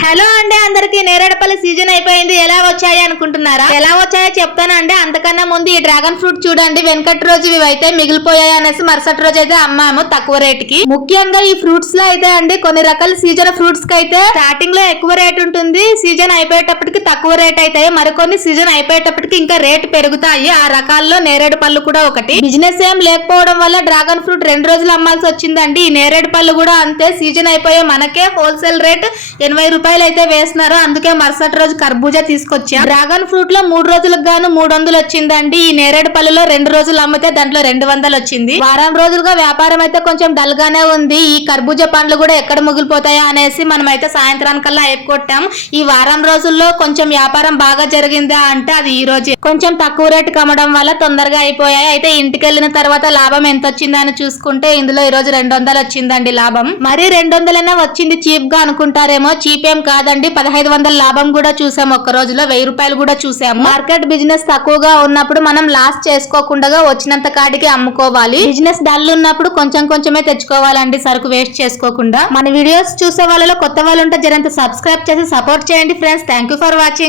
Hello అండి అందరికి Neredupalli season అయిపోయింది. ఎలా వచ్చాయి అనుకుంటున్నారా? ఎలా వచ్చాయో చెప్తానండి. అంతకన్నా ముందు ఈ డ్రాగన్ ఫ్రూట్ చూడండి. వెనకటి రోజు ఇవి అయితే మిగిలిపోయాయి అనేసి మరుసటి రోజు అయితే అమ్మాము తక్కువ రేట్కి ముఖ్యంగా ఈ ఫ్రూట్స్లో అయితే అండి కొన్ని రకాల సీజన్ ఫ్రూట్స్కి అయితే స్టార్టింగ్లో ఎక్కువ రేట్ ఉంటుంది. సీజన్ అయిపోయేటప్పటికి తక్కువ రేట్ అవుతాయి మరికొన్ని సీజన్ అయిపోయేటప్పటికి ఇంకా రేట్ పెరుగుతాయి. ఆ రకాల్లో నేరేడు పళ్ళు కూడా ఒకటి. బిజినెస్ ఏం లేకపోవడం వల్ల డ్రాగన్ ఫ్రూట్ రెండు రోజులు అమ్మాల్సి వచ్చిందండి. ఈ నేరేడు పళ్ళు కూడా అంతే సీజన్ అయిపోయే మనకే హోల్సేల్ రేట్ ఎనభై రూపాయలు అయితే వేస్తున్నారు అందుకే మరుసటి రోజు కర్బూజా తీసుకొచ్చా. డ్రాగన్ ఫ్రూట్లో మూడు రోజులకు గాను మూడు వందలు వచ్చిందండి. ఈ నేరేడు పళ్ళులో రెండు రోజులు అమ్మితే దాంట్లో రెండు వందలు వచ్చింది. వారం రోజులుగా వ్యాపారం అయితే కొంచెం డల్ గానే ఉంది. ఈ కర్బూజా పండ్లు కూడా ఎక్కడ మిగిలిపోతాయా అనేసి మనం అయితే సాయంత్రానికల్లా ఎక్కొట్టాం ఈ వారం రోజుల్లో కొంచెం వ్యాపారం బాగా జరిగిందా అంటే అది ఈ రోజే. కొంచెం తక్కువ రేటు కమ్మడం వల్ల తొందరగా అయిపోయాయి. అయితే ఇంటికి వెళ్ళిన తర్వాత లాభం ఎంత వచ్చిందా అని చూసుకుంటే ఇందులో ఈ రోజు రెండు వందలు వచ్చిందండి లాభం. మరి రెండు వందలైనా వచ్చింది చీప్గా అనుకుంటారేమో. చీప్ ఏం కాదండి. పదహైదు వందల లాభం కూడా చూసాం. ఒక్క రోజులో వెయ్యి రూపాయలు కూడా చూసాము. మార్కెట్ బిజినెస్ తక్కువగా ఉన్నప్పుడు మనం లాస్ చేసుకోకుండా వచ్చినంత కాడికి అమ్ముకోవాలి. బిజినెస్ డల్ ఉన్నప్పుడు కొంచెం కొంచెమే తెచ్చుకోవాలండి. సరుకు వేస్ట్ చేసుకోకుండా. మన వీడియోస్ చూసే వాళ్ళలో కొత్త వాళ్ళు ఉంటే జరంత సబ్స్క్రైబ్ చేసి సపోర్ట్ చేయండి ఫ్రెండ్స్. Thank for watching.